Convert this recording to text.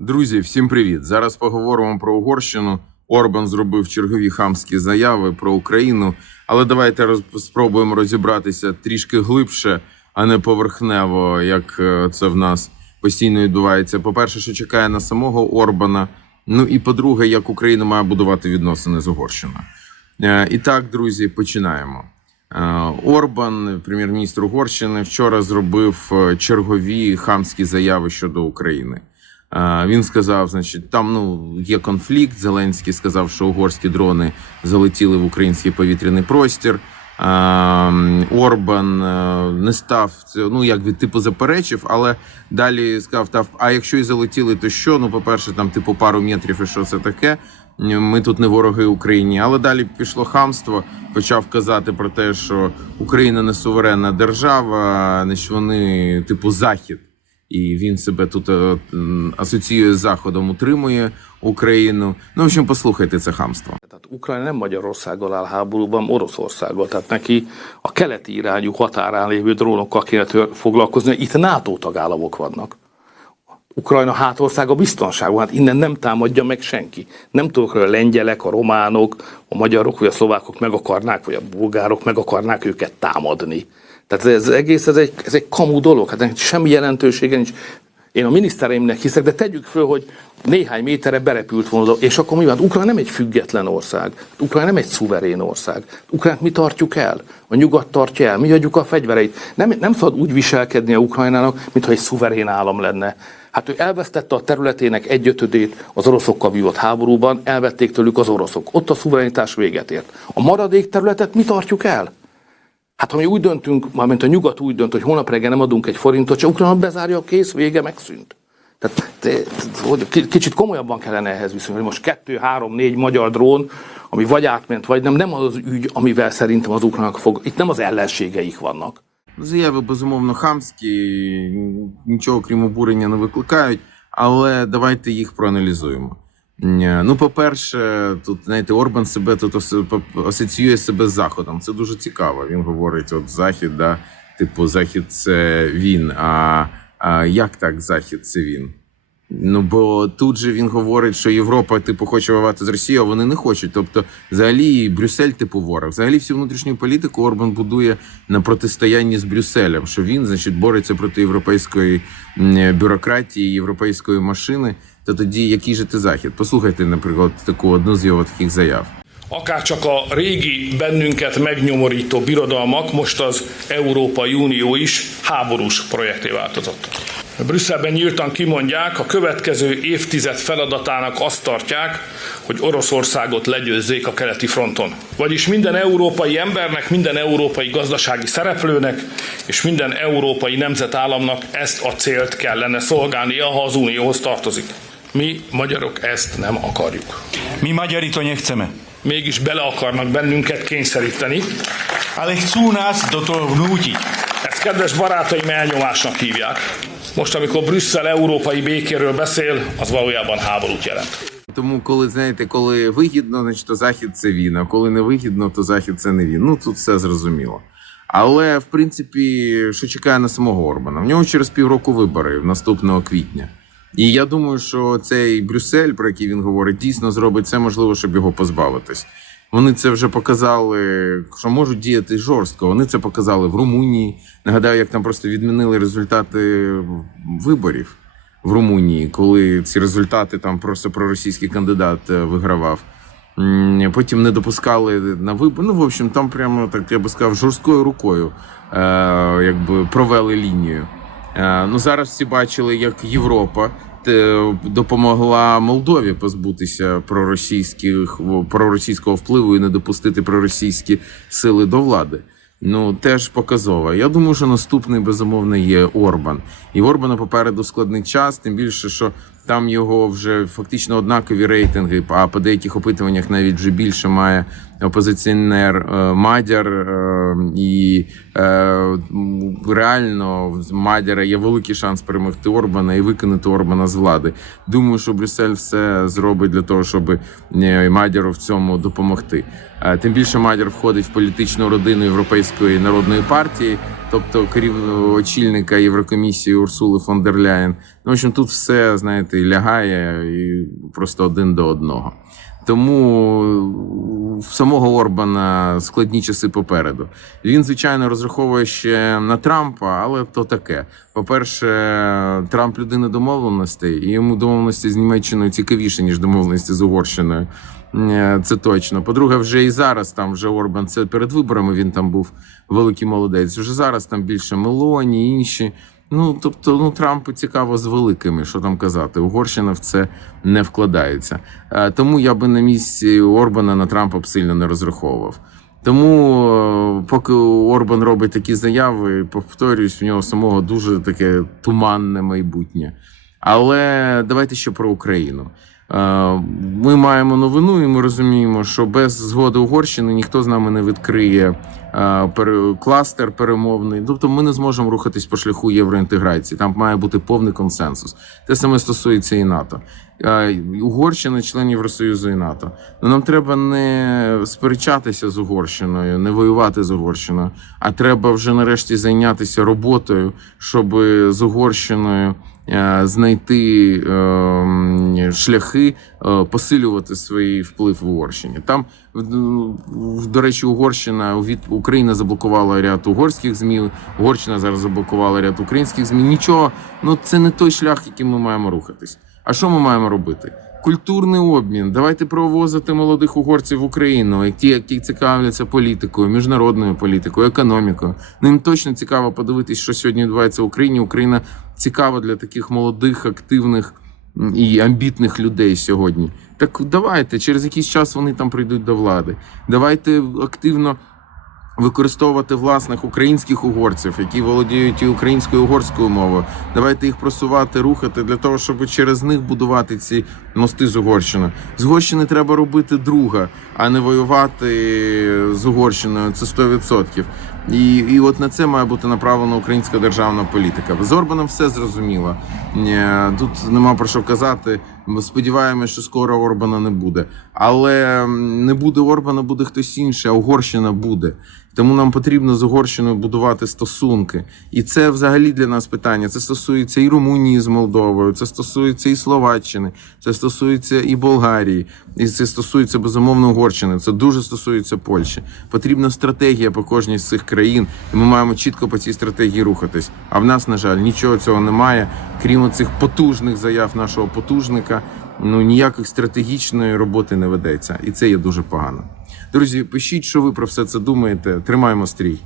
Друзі, всім привіт! Зараз поговоримо про Угорщину. Орбан зробив чергові хамські заяви про Україну, але давайте роз... спробуємо розібратися трішки глибше, а не поверхнево, як е, це в нас постійно відбувається. По-перше, що чекає на самого Орбана. Ну і по-друге, як Україна має будувати відносини з Угорщиною. Е, І так, друзі, починаємо. Е, Орбан, прем'єр-міністр Угорщини, вчора зробив чергові хамські заяви щодо України. Він сказав, значить, там ну є конфлікт. Зеленський сказав, що угорські дрони залетіли в український повітряний простір. Орбан е, не став ну як від типу заперечив, але далі сказав: та а якщо і залетіли, то що? Ну, по-перше, там типу пару метрів, і що це таке. Ми тут не вороги Україні, але далі пішло хамство. Почав казати про те, що Україна не суверенна держава, не що вони типу захід, і він себе тут е, м, асоціює з заходом, утримує Україну. Ну, в общем, послухайте це хамство. Tehát Ukrajna nem Magyarországgal áll háborúban, Oroszországgal. Tehát neki a keleti irányú határán lévő drónokkal kéne tör- foglalkozni. Itt NATO tagállamok vannak. Ukrajna hátországa biztonságban, hát innen nem támadja meg senki. Nem tudok, hogy a lengyelek, a románok, a magyarok vagy a szlovákok meg akarnák, vagy a bulgárok meg akarnák őket támadni. Tehát ez az egész, ez egy, ez egy kamu dolog, hát semmi jelentősége nincs. Én a minisztereimnek hiszek, de tegyük föl, hogy néhány méterre berepült volna, és akkor mi van? Ukrajna nem egy független ország. Ukrajna nem egy szuverén ország. Ukrajnát mi tartjuk el? A nyugat tartja el, mi adjuk a fegyvereit. Nem, nem szabad úgy viselkedni a Ukrajnának, mintha egy szuverén állam lenne. Hát ő elvesztette a területének egyötödét az oroszokkal vívott háborúban, elvették tőlük az oroszok. Ott a szuverenitás véget ért. A maradék területet mi tartjuk el? Hát ha mi úgy döntünk, mármint a nyugat úgy dönt, hogy holnap reggel nem adunk egy forintot, csak Ukrajna bezárja a kész, vége, megszűnt. Tehát te- te- hogy ki- kicsit komolyabban kellene ehhez viszonyulni. Most kettő, három, négy magyar drón, ami vagy átment, vagy nem, nem az az ügy, amivel szerintem az ukránok fog. Itt nem az ellenségeik vannak. Заяви безумовно хамські, нічого крім обурення не викликають, але давайте їх проаналізуємо. Ня, Ну, по-перше, тут знаєте, Орбан себе тут ас- асоціює себе з Заходом. Це дуже цікаво. Він говорить: от Захід, да, типу, Захід це він. А, а як так Захід це він? Ну бо тут же він говорить, що Європа типу хоче воювати з Росією, а вони не хочуть. Тобто, взагалі, Брюссель, типу, ворог. Взагалі, всю внутрішню політику Орбан будує на протистоянні з Брюсселем, що він, значить, бореться проти європейської бюрократії, європейської машини. То тоді який же ти захід? Послухайте, наприклад, таку одну з його таких заяв. Akárcsak a régi bennünket megnyomorító birodalmak, most az Európai Unió is háborús projekté változott. Brüsszelben nyíltan kimondják, a következő évtized feladatának azt tartják, hogy Oroszországot legyőzzék a keleti fronton. Vagyis minden európai embernek, minden európai gazdasági szereplőnek és minden európai nemzetállamnak ezt a célt kellene szolgálnia, ha az Unióhoz tartozik. Mi, magyarok, ezt nem akarjuk My Maďari to nechceme. mégis bele akarnak bennünket kényszeríteni. Ale chcú nás do toho vnútiť. Ezt kedves barátaim elnyomásnak hívják. Most, amikor Brüsszel európai békéről beszél, az valójában háborút jelent. Тому, коли знаєте, коли вигідно, значить то захід це він. А коли не вигідно, то захід це не він. Ну тут все зрозуміло. Але в принципі, що чекає на самого Орбана? В нього через півроку вибори наступного квітня. І я думаю, що цей Брюссель, про який він говорить, дійсно зробить все можливе, щоб його позбавитись. Вони це вже показали, що можуть діяти жорстко. Вони це показали в Румунії. Нагадаю, як там просто відмінили результати виборів в Румунії, коли ці результати там просто проросійський кандидат е, вигравав. Потім не допускали на вибори. Ну, в общем, там прямо так я би сказав, жорсткою рукою е, якби провели лінію. Е, ну зараз всі бачили, як Європа допомогла Молдові позбутися проросійських проросійського впливу і не допустити проросійські сили до влади. Ну теж показово. Я думаю, що наступний безумовно є Орбан. І Орбана попереду складний час, тим більше, що там його вже фактично однакові рейтинги. А по деяких опитуваннях навіть вже більше має опозиціонер е, Мадяр. Е, і е, реально з Мадяра є великий шанс перемогти Орбана і викинути Орбана з влади. Думаю, що Брюссель все зробить для того, щоб Мадяру в цьому допомогти. Тим більше Мадяр входить в політичну родину Європейської народної партії, тобто керів очільника Єврокомісії Урсули фон дер Ляєн. Ну, в общем, тут все, знаєте, лягає і просто один до одного. Тому в самого Орбана складні часи попереду. Він, звичайно, розраховує ще на Трампа, але то таке. По-перше, Трамп людина домовленостей, і йому домовленості з Німеччиною цікавіше, ніж домовленості з Угорщиною. Е, Це точно. По-друге, вже і зараз там вже Орбан, це перед виборами він там був великий молодець. Вже зараз там більше Мелоні, інші. Ну, тобто, ну Трампу цікаво з великими, що там казати. Угорщина в це не вкладається. Е, Тому я би на місці Орбана на Трампа б сильно не розраховував. Тому, е, поки Орбан робить такі заяви, повторюсь, в нього самого дуже таке туманне майбутнє. Але давайте ще про Україну. Е, Ми маємо новину, і ми розуміємо, що без згоди Угорщини ніхто з нами не відкриє кластер перемовний. Тобто ми не зможемо рухатись по шляху євроінтеграції. Там має бути повний консенсус. Те саме стосується і НАТО. Е, Угорщина, член Євросоюзу і НАТО. Ну нам треба не сперечатися з Угорщиною, не воювати з Угорщиною, а треба вже нарешті зайнятися роботою, щоб з Угорщиною е, знайти е, шляхи е, посилювати свій вплив в Угорщині. Там, до речі, Угорщина від Україна заблокувала ряд угорських змі. Угорщина зараз заблокувала ряд українських змі. Нічого, ну це не той шлях, яким ми маємо рухатись. А що ми маємо робити? Культурний обмін. Давайте провозити молодих угорців в Україну, які, які цікавляться політикою, міжнародною політикою, економікою. Ну їм точно цікаво подивитись, що сьогодні відбувається в Україні. Україна цікава для таких молодих, активних і амбітних людей сьогодні. Так давайте через якийсь час вони там прийдуть до влади. Давайте активно використовувати власних українських угорців, які володіють і українською і угорською мовою. Давайте їх просувати, рухати для того, щоб через них будувати ці мости з Угорщиною. З Угорщини треба робити друга, а не воювати з Угорщиною. Це 100%. І, і от на це має бути направлена українська державна політика. З Орбаном все зрозуміло. Е, Тут нема про що казати. Ми сподіваємося, що скоро Орбана не буде. Але не буде Орбана, буде хтось інший, а Угорщина буде. Тому нам потрібно з Угорщиною будувати стосунки. І це взагалі для нас питання. Це стосується і Румунії з Молдовою, це стосується і Словаччини, це стосується і Болгарії, і це стосується безумовно Угорщини. Це дуже стосується Польщі. Потрібна стратегія по кожній з цих країн, і ми маємо чітко по цій стратегії рухатись. А в нас, на жаль, нічого цього немає, крім цих потужних заяв нашого потужника. Ну ніяких стратегічної роботи не ведеться, і це є дуже погано. Друзі, пишіть, що ви про все це думаєте. Тримаємо стрій.